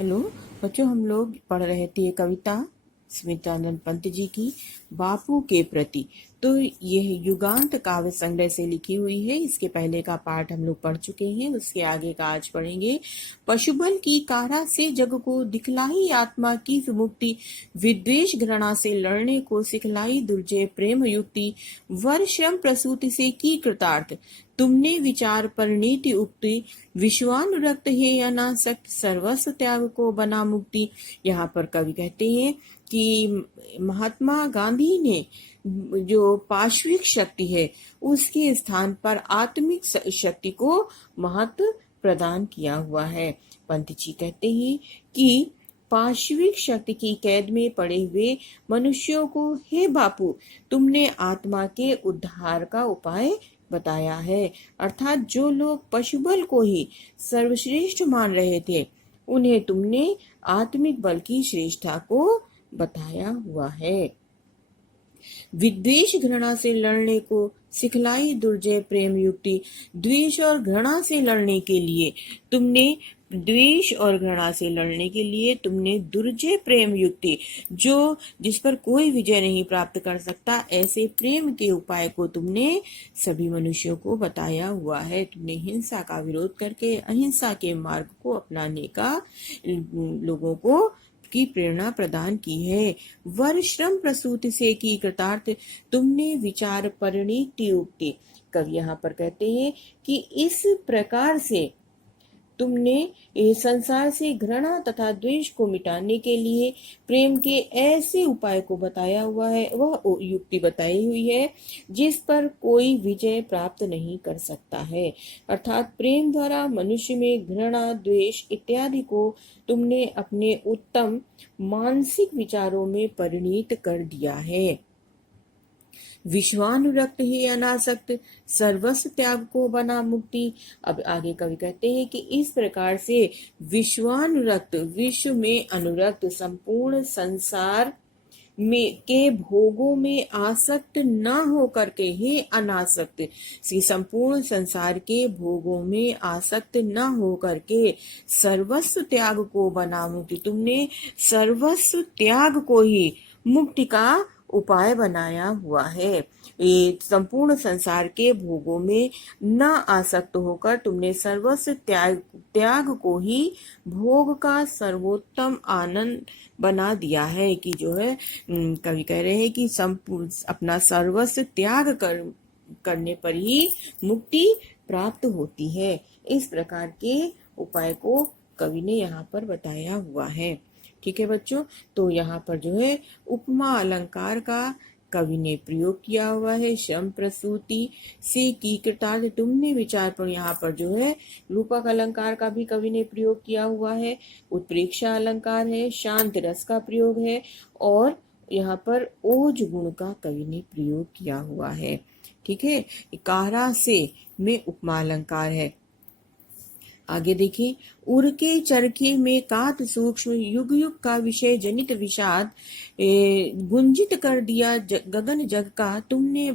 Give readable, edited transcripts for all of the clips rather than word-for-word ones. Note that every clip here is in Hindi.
हेलो बच्चों, हम लोग पढ़ रहे थे कविता स्मितानंद पंत जी की बापू के प्रति। तो यह युगांत काव्य संग्रह से लिखी हुई है। इसके पहले का पाठ हम लोग पढ़ चुके हैं, उसके आगे का आज पढ़ेंगे। पशुबल की कारा से जग को दिखलाई आत्मा की विमुक्ति, विद्वेष घृणा से लड़ने को सिखलाई दुर्जय प्रेम युक्ति, वर श्रम प्रसूति से की कृतार्थ, तुमने विचार पर नीति उक्ति, विश्वानुरक्त हे अनासक्त, सर्वस्व त्याग को बना मुक्ति। यहाँ पर कवि कहते हैं कि महात्मा गांधी ने जो पाश्विक शक्ति है उसके स्थान पर आत्मिक शक्ति को महत्व प्रदान किया हुआ है। पंत जी कहते हैं कि पाश्विक शक्ति की कैद में पड़े हुए मनुष्यों को हे बापू, तुमने आत्मा के उद्धार का उपाय बताया है। अर्थात जो लोग पशुबल को ही सर्वश्रेष्ठ मान रहे थे, उन्हें तुमने आत्मिक बल की श्रेष्ठता को बताया हुआ है। विद्वेष घृणा से लड़ने को सिखलाई दुर्जय प्रेम युक्ति, द्वेष और घृणा से लड़ने के लिए तुमने दुर्जय प्रेम युक्ति, जो जिस पर कोई विजय नहीं प्राप्त कर सकता, ऐसे प्रेम के उपाय को तुमने सभी मनुष्यों को बताया हुआ है। तुमने हिंसा का विरोध करके अहिंसा के मार्ग को अपनाने का लोगों को की प्रेरणा प्रदान की है। वर श्रम प्रसूति से की कृतार्थ, तुमने विचार परिणीति उक्ति। कवि यहाँ पर कहते हैं कि इस प्रकार से तुमने संसार से घृणा तथा द्वेष को मिटाने के लिए प्रेम के ऐसे उपाय को बताया हुआ है, वह युक्ति बताई हुई है जिस पर कोई विजय प्राप्त नहीं कर सकता है। अर्थात प्रेम द्वारा मनुष्य में घृणा, द्वेष इत्यादि को तुमने अपने उत्तम मानसिक विचारों में परिणीत कर दिया है। विश्वानुरक्त ही अनासक्त, सर्वस्व त्याग को बना मुक्ति। अब आगे कवि कहते हैं कि इस प्रकार से विश्वानुरक्त, विश्व में अनुरक्त, संपूर्ण संसार में के भोगों में आसक्त न होकर के हे अनासक्त, संपूर्ण संसार के भोगों में आसक्त न होकर के सर्वस्व त्याग को बना मुक्ति। तुमने सर्वस्व त्याग को ही मुक्ति का उपाय बनाया हुआ है। ये संपूर्ण संसार के भोगों में न आसक्त होकर तुमने सर्वस्व त्याग को ही भोग का सर्वोत्तम आनंद बना दिया है। कि जो है कवि कह रहे हैं कि संपूर्ण अपना सर्वस्व त्याग करने पर ही मुक्ति प्राप्त होती है। इस प्रकार के उपाय को कवि ने यहाँ पर बताया हुआ है। ठीक है बच्चों, तो यहाँ पर जो है उपमा अलंकार का कवि ने प्रयोग किया हुआ है। श्रम प्रसूति से की कृतार्थ, तुमने विचार पर यहाँ पर जो है रूपक अलंकार का भी कवि ने प्रयोग किया हुआ है। उत्प्रेक्षा अलंकार है, शांत रस का प्रयोग है और यहाँ पर ओज गुण का कवि ने प्रयोग किया हुआ है। ठीक है, कारा से में उपमा अलंकार है। आगे देखिए, उर के चरखे में कात सूक्ष्म, युग युग का विषय जनित विषाद, गुंजित कर दिया गगन जग का, तुमने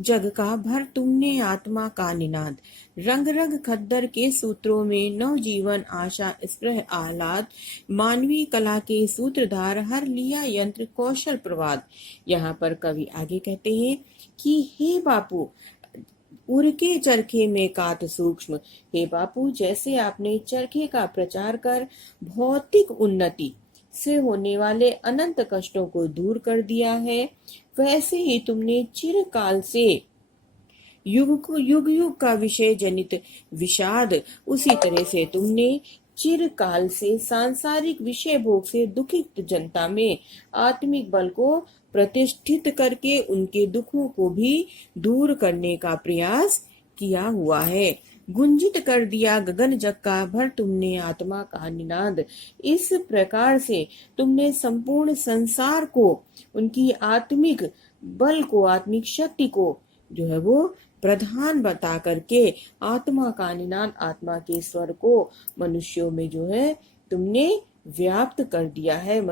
जग का भर तुमने आत्मा का निनाद, रंग रंग खद्दर के सूत्रों में नव जीवन आशा स्प्रह आह्लाद, मानवीय कला के सूत्रधार हर लिया यंत्र कौशल प्रवाद। यहाँ पर कवि आगे कहते हैं कि हे बापू, उर के चरखे में कात सूक्ष्म, हे बापू, जैसे आपने चरखे का प्रचार कर भौतिक उन्नति से होने वाले अनंत कष्टों को दूर कर दिया है, वैसे ही तुमने चिरकाल से युग युग का विषय जनित विषाद, उसी तरह से तुमने चिरकाल से सांसारिक विषय भोग से दुखित जनता में आत्मिक बल को प्रतिष्ठित करके उनके दुखों को भी दूर करने का प्रयास किया हुआ है। गुंजित कर दिया गगन जग का, भर तुमने आत्मा का निनाद। इस प्रकार से तुमने संपूर्ण संसार को, उनकी आत्मिक बल को, आत्मिक शक्ति को जो है वो प्रधान बता करके आत्मा का निनाद, आत्मा के स्वर को मनुष्यों में जो है तुमने व्याप्त कर दिया है।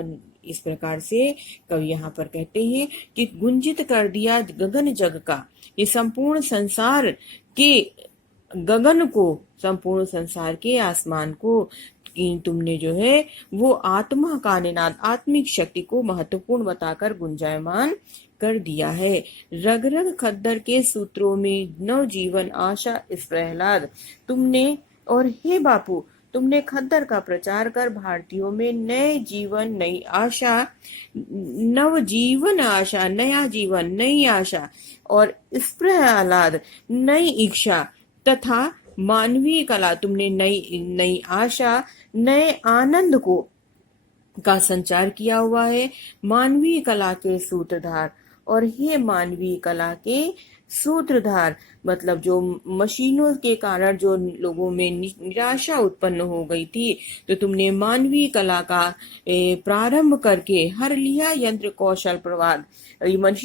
इस प्रकार से कवि यहाँ पर कहते हैं कि गुंजित कर दिया गगन जग का, ये संपूर्ण संसार के गगन को, संपूर्ण संसार के आसमान को तुमने जो है वो आत्मा का निनाद, आत्मिक शक्ति को महत्वपूर्ण बताकर गुंजायमान कर दिया है। रग रग खद्दर के सूत्रों में नवजीवन आशा इस प्रहलाद तुमने, और हे बापू, तुमने खद्दर का प्रचार कर भारतीयों में नए जीवन, नई आशा, नवजीवन आशा, नया जीवन, नई आशा और इस प्रहलाद नई इच्छा तथा मानवीय कला, तुमने नई नई आशा, नए आनंद को का संचार किया हुआ है। मानवीय कला के सूत्रधार, और ये मानवीय कला के सूत्रधार मतलब जो मशीनों के कारण जो लोगों में निराशा उत्पन्न हो गई थी, तो तुमने मानवीय कला का प्रारंभ करके हर लिया यंत्र कौशल प्रवाद।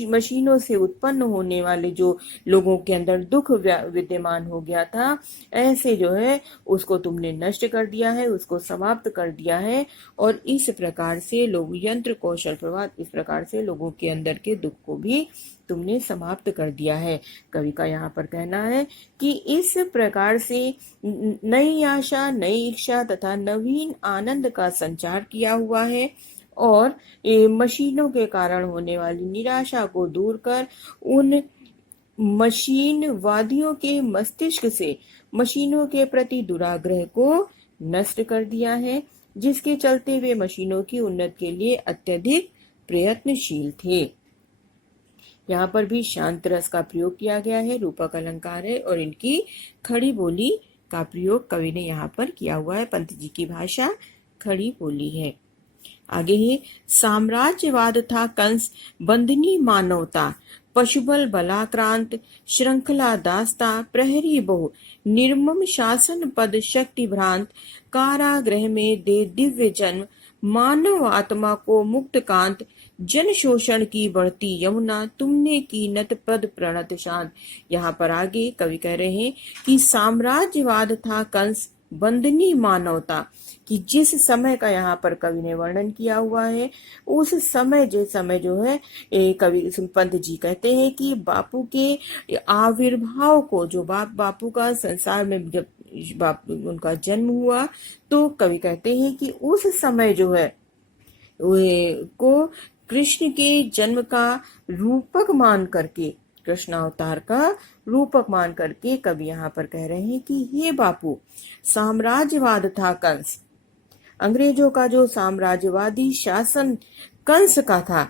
मशीनों से उत्पन्न होने वाले जो लोगों के अंदर दुख विद्यमान हो गया था, ऐसे जो है उसको तुमने नष्ट कर दिया है, उसको समाप्त कर दिया है। और इस प्रकार से लोग यंत्र कौशल प्रवाद, इस प्रकार से लोगों के अंदर के दुख को भी तुमने समाप्त कर दिया है। कवि का यहाँ पर कहना है कि इस प्रकार से नई आशा, नई इच्छा तथा नवीन आनंद का संचार किया हुआ है, और मशीनों के कारण होने वाली निराशा को दूर कर उन मशीनवादियों के मस्तिष्क से मशीनों के प्रति दुराग्रह को नष्ट कर दिया है, जिसके चलते वे मशीनों की उन्नति के लिए अत्यधिक प्रयत्नशील थे। यहाँ पर भी शांत रस का प्रयोग किया गया है, रूपक अलंकार है, और इनकी खड़ी बोली का प्रयोग कवि ने यहाँ पर किया हुआ है। पंत जी की भाषा खड़ी बोली है। आगे ही साम्राज्यवाद था कंस, बंधनी मानवता, पशुबल बलाक्रांत, श्रृंखला दास्ता, प्रहरी बहु, निर्मम शासन पद शक्ति भ्रांत, कारागृह में दे दिव्य जन्म, मानव आत्मा को मुक्त कांत, जन शोषण की बढ़ती यमुना, तुमने की नत पद प्रणत शांत। यहाँ पर आगे कवि कह रहे हैं कि साम्राज्यवाद था कंस, बंधनी मानवता, कि जिस समय का यहाँ पर कवि ने वर्णन किया हुआ है, उस समय जो है कवि पंत जी कहते हैं कि बापू के आविर्भाव को, जो बापू का संसार में जब उनका जन्म हुआ, तो कवि कहते हैं कि उस समय जो है को कृष्ण के जन्म का रूपक मान करके, कृष्ण अवतार का रूपक मान करके कवि यहाँ पर कह रहे हैं कि हे बापू, साम्राज्यवाद था कंस, अंग्रेजों का जो साम्राज्यवादी शासन कंस का था,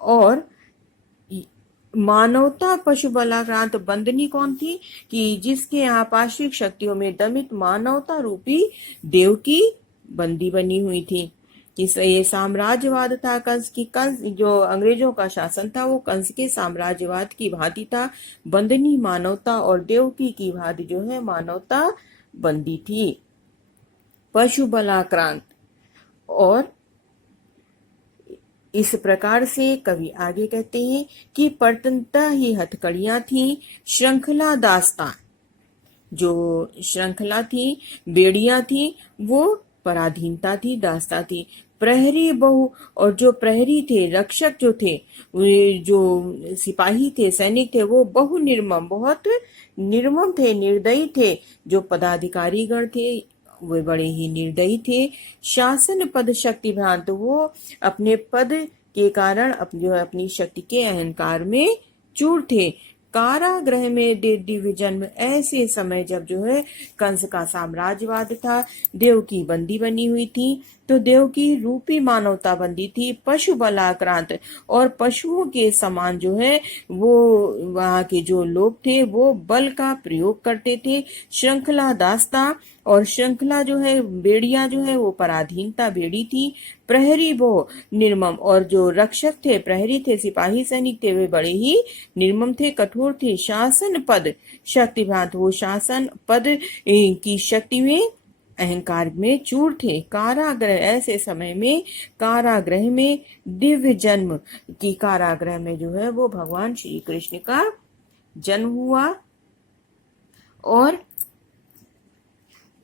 और मानवता पशु बलाक्रांत बंदनी कौन थी, कि जिसके यहाँ पाश्विक शक्तियों में दमित मानवता रूपी देव की बंदी बनी हुई थी। कि ये साम्राज्यवाद था कंस की, कंस जो अंग्रेजों का शासन था वो कंस के साम्राज्यवाद की भांति था, बंदनी मानवता और देवकी की भांति जो है मानवता बंदी थी, पशु बलाक्रांत। और इस प्रकार से कवि आगे कहते हैं कि पर्तनता ही हथकड़ियां थी, श्रृंखला दास्तां, जो श्रृंखला थी, बेड़ियां थी, वो पराधीनता थी, दास्ता थी, प्रहरी बहु, और जो प्रहरी थे, रक्षक जो थे, जो सिपाही थे, सैनिक थे, वो बहु निर्मम, बहुत निर्मम थे, निर्दयी थे। जो पदाधिकारी गण थे वे बड़े ही निर्दयी थे। शासन पद शक्ति भ्रांत, वो अपने पद के कारण अपनी शक्ति के अहंकार में चूर थे। कारागृह में दे दिव्य जन्म, ऐसे समय जब जो है कंस का साम्राज्यवाद था, देव की बंदी बनी हुई थी, तो देव की रूपी मानवता बंदी थी, पशु बलाक्रांत, और पशुओं के समान जो है वो वहाँ के जो लोग थे वो बल का प्रयोग करते थे। श्रृंखला दास्ता, और श्रृंखला जो है बेड़ियां जो है वो पराधीनता बेड़ी थी। प्रहरी वो निर्मम, और जो रक्षक थे, प्रहरी थे, सिपाही सैनिक थे, वे बड़े ही निर्मम थे, कठोर थे। शासन पद शक्ति भ्रांत, वो शासन पद की शक्ति में अहंकार में चूर थे। कारागृह, ऐसे समय में कारागृह में दिव्य जन्म, की कारागृह में जो है वो भगवान श्री कृष्ण का जन्म हुआ। और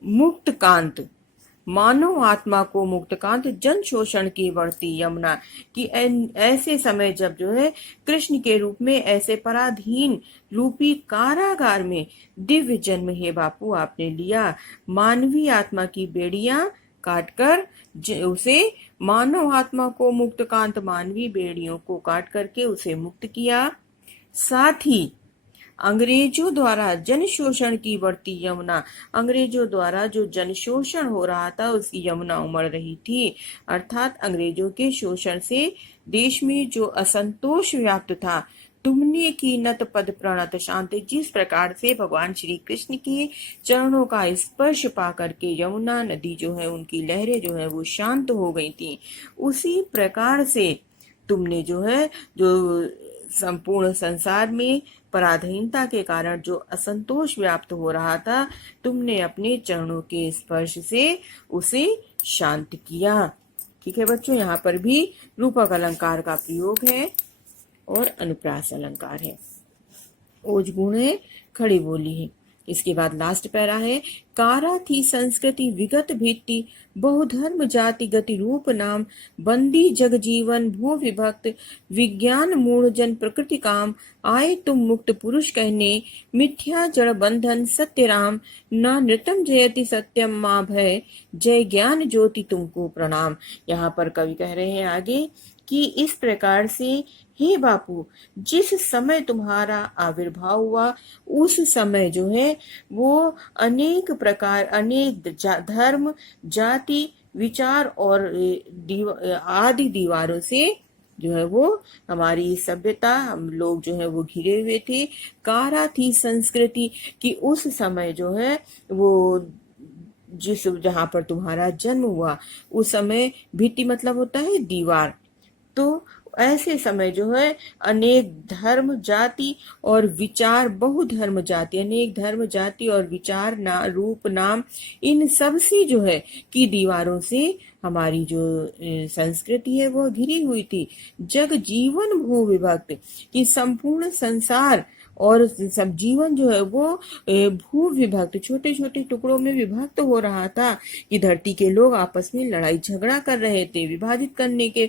मुक्त कांत, मानव आत्मा को मुक्तकांत जन शोषण की बढ़ती यमुना, कि ऐसे समय जब जो है कृष्ण के रूप में ऐसे पराधीन रूपी कारागार में दिव्य जन्म है बापू आपने लिया, मानवीय आत्मा की बेड़ियां काटकर उसे, मानव आत्मा को मुक्तकांत मानवीय बेड़ियों को काट करके उसे मुक्त किया। साथ ही अंग्रेजों द्वारा जन शोषण की बढ़ती यमुना, अंग्रेजों द्वारा जो जन शोषण हो रहा था उसकी यमुना उमड़ रही थी, अर्थात अंग्रेजों के शोषण से देश में जो असंतोष व्याप्त था, तुमने की नत पद प्रणत शांति, जिस प्रकार से भगवान श्री कृष्ण के चरणों का स्पर्श पा करके यमुना नदी जो है उनकी लहरें जो है वो शांत हो गई थी, उसी प्रकार से तुमने जो है जो संपूर्ण संसार में पराधीनता के कारण जो असंतोष व्याप्त हो रहा था, तुमने अपने चरणों के स्पर्श से उसे शांत किया। ठीक है बच्चों, यहाँ पर भी रूपक अलंकार का प्रयोग है और अनुप्रास अलंकार है, ओज गुण है, खड़ी बोली है। इसके बाद लास्ट पैरा है, कारा थी संस्कृति विगत भित्ति, बहुधर्म जाति गति रूप नाम, बंदी जग जीवन भू विभक्त, विज्ञान मूढ़ जन प्रकृति काम, आए तुम मुक्त पुरुष कहने, मिथ्या जड़ बंधन सत्य राम, ना नृतम जयति सत्यम माँ भय, जय ज्ञान ज्योति तुमको प्रणाम। यहाँ पर कवि कह रहे हैं आगे कि इस प्रकार से हे बापू, जिस समय तुम्हारा आविर्भाव हुआ उस समय जो है वो अनेक प्रकार, अनेक धर्म जाति विचार और आदि दीवारों से जो है वो हमारी सभ्यता, हम लोग जो है वो घिरे हुए थे। कारा थी संस्कृति, कि उस समय जो है वो जिस जहां पर तुम्हारा जन्म हुआ उस समय, भित्ति मतलब होता है दीवार, तो ऐसे समय जो है अनेक धर्म जाति और विचार, बहुधर्म जाति, अनेक धर्म जाति और विचार रूप नाम, इन सब से जो है कि दीवारों से हमारी जो संस्कृति है वो घिरी हुई थी। जग जीवन भू विभक्त, कि संपूर्ण संसार और सब जीवन जो है वो भू विभक्त, छोटे छोटे टुकड़ों में विभक्त हो रहा था, कि धरती के लोग आपस में लड़ाई झगड़ा कर रहे थे, विभाजित करने के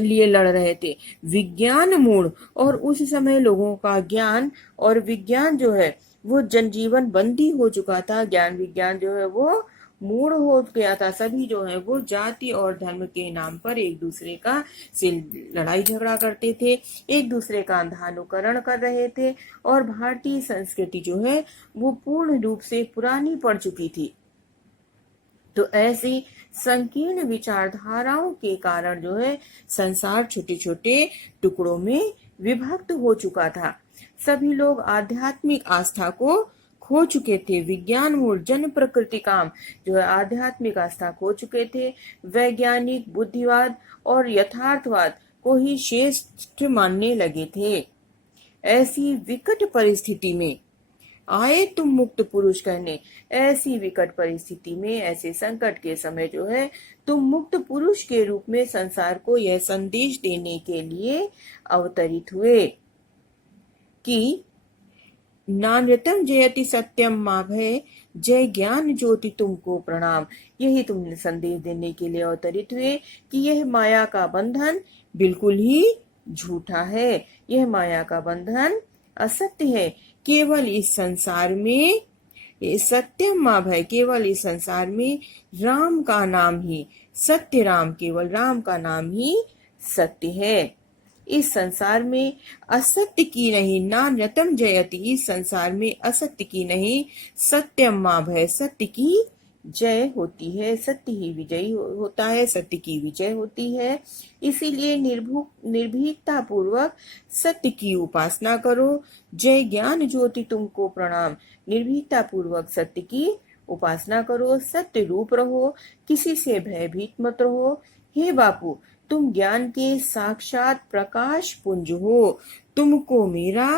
लिए लड़ रहे थे। विज्ञान मूढ़, और उस समय लोगों का ज्ञान और विज्ञान जो है वो जनजीवन बंदी हो चुका था, ज्ञान विज्ञान जो है वो मूढ़ हो गया था। सभी जो है वो जाति और धर्म के नाम पर एक दूसरे का से लड़ाई झगड़ा करते थे, एक दूसरे का अंधानुकरण कर रहे थे, और भारतीय संस्कृति जो है वो पूर्ण रूप से पुरानी पड़ चुकी थी। तो ऐसी संकीर्ण विचारधाराओं के कारण जो है संसार छोटे छोटे टुकड़ों में विभक्त हो चुका था। सभी लोग आध्यात्मिक आस्था को खो चुके थे, विज्ञान मूल जन प्रकृति काम जो है आध्यात्मिक आस्था खो चुके थे, वैज्ञानिक बुद्धिवाद और यथार्थवाद को ही श्रेष्ठ मानने लगे थे। ऐसी विकट परिस्थिति में आए तुम मुक्त पुरुष कहने, ऐसी विकट परिस्थिति में, ऐसे संकट के समय जो है तुम मुक्त पुरुष के रूप में संसार को यह संदेश देने के लिए अवतरित हुए कि नानृतम जयति सत्यम माँ भय, जय ज्ञान ज्योति तुमको प्रणाम। यही तुमने संदेश देने के लिए अवतरित हुए कि यह माया का बंधन बिल्कुल ही झूठा है, यह माया का बंधन असत्य है। केवल इस संसार में सत्यम माँ भय, केवल इस संसार में राम का नाम ही सत्य, राम केवल राम का नाम ही सत्य है। इस संसार में असत्य की नहीं, नान्यतम जयति, इस संसार में असत्य की नहीं, सत्यम माँ भय, सत्य की जय होती है, सत्य ही विजयी होता है, सत्य की विजय होती है। इसीलिए निर्भीकता पूर्वक सत्य की उपासना करो। जय ज्ञान ज्योति तुमको प्रणाम, निर्भीकता पूर्वक सत्य की उपासना करो, सत्य रूप रहो, किसी से भयभीत मत रहो। हे बापू, तुम ज्ञान के साक्षात प्रकाश पुंज हो, तुमको मेरा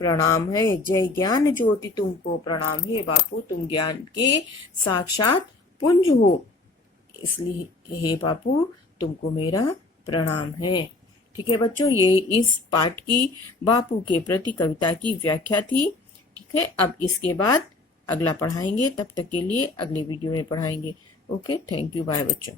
प्रणाम है। जय ज्ञान ज्योति तुमको प्रणाम है बापू, तुम ज्ञान के साक्षात पुंज हो, इसलिए हे बापू तुमको मेरा प्रणाम है। ठीक है बच्चों, ये इस पाठ की बापू के प्रति कविता की व्याख्या थी। ठीक है, अब इसके बाद अगला पढ़ाएंगे, तब तक के लिए अगले वीडियो में पढ़ाएंगे। ओके, थैंक यू, बाय बच्चों।